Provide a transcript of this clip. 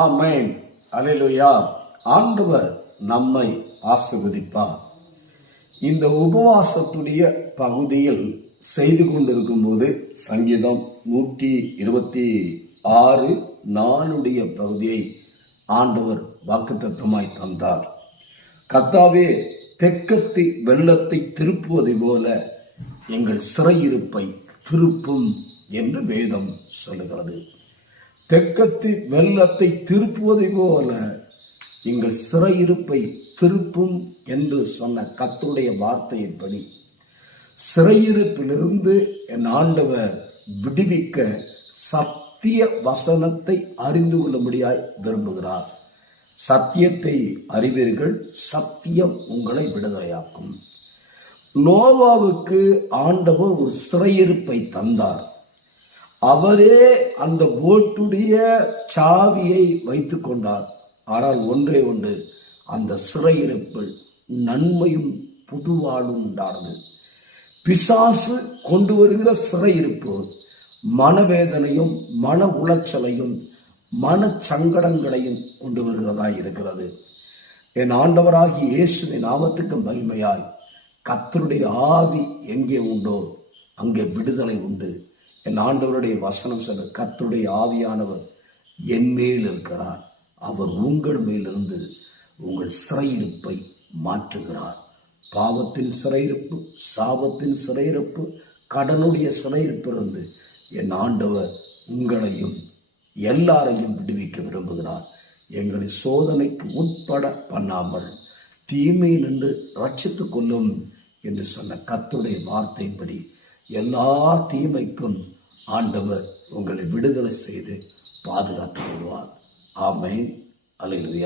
ஆமென். அல்லேலூயா. ஆண்டவர் நம்மை ஆசீர்வதிப்பார். இந்த உபவாசத்துடைய பகுதியில் செய்து கொண்டிருக்கும் போது சங்கீதம் 126:4 பகுதியை ஆண்டவர் வாக்குத்தத்தமாய் தந்தார். கர்த்தாவே, தெற்கத்தி வெள்ளத்தை திருப்புவதை போல எங்கள் சிறையிருப்பை திருப்பும் என்று வேதம் சொல்லுகிறது. தெற்கத்தி வெள்ளத்தை திருப்புவதை போல எங்கள் சிறையிருப்பை திருப்பும் என்று சொன்ன கர்த்தருடைய வார்த்தையின்படி சிறையிருப்பிலிருந்து என் ஆண்டவர் விடுவிக்க சத்திய வசனத்தை அறிந்து கொள்ளும்படியாய் விரும்புகிறார். சத்தியத்தை அறிவீர்கள், சத்தியம் உங்களை விடுதலையாக்கும். நோவாவுக்கு ஆண்டவர் ஒரு சிறையிருப்பை தந்தார். அவரே அந்த போட்டுடைய சாவியை வைத்துக் கொண்டார். ஆனால் ஒன்றே ஒன்று, அந்த சிறையிருப்பில் நன்மையும் புதுவாழ்வும் உண்டானது. பிசாசு கொண்டு வருகிற சிறையிருப்பு மனவேதனையும் மன உளைச்சலையும் மன சங்கடங்களையும் கொண்டு வருகிறதாய் இருக்கிறது. என் ஆண்டவராகிய இயேசுவின் நாமத்துக்கு மகிமையாய், கர்த்தருடைய ஆவி எங்கே உண்டோ அங்கே விடுதலை உண்டு. என் ஆண்டவருடைய வசனம் சொல்ல, கர்த்தருடைய ஆவியானவர் என் மேல் இருக்கிறார். அவர் உங்கள் மேலிருந்து உங்கள் சிறையிருப்பை மாற்றுகிறார். பாவத்தின் சிறையிருப்பு, சாபத்தின் சிறையிருப்பு, கடனுடைய சிறையிருப்பிலிருந்து என் ஆண்டவர் உங்களையும் எல்லாரையும் விடுவிக்க விரும்புகிறார். எங்களை சோதனைக்கு உட்பட பண்ணாமல் தீமை நின்று ரட்சித்துக் கொள்ளும் என்று சொன்ன கர்த்தருடைய வார்த்தையின்படி எல்லா தீமைக்கும் ஆண்டவர் உங்களை விடுதலை செய்து பாதுகாத்துக் கொள்வார். ஆமென். அல்லேலூயா.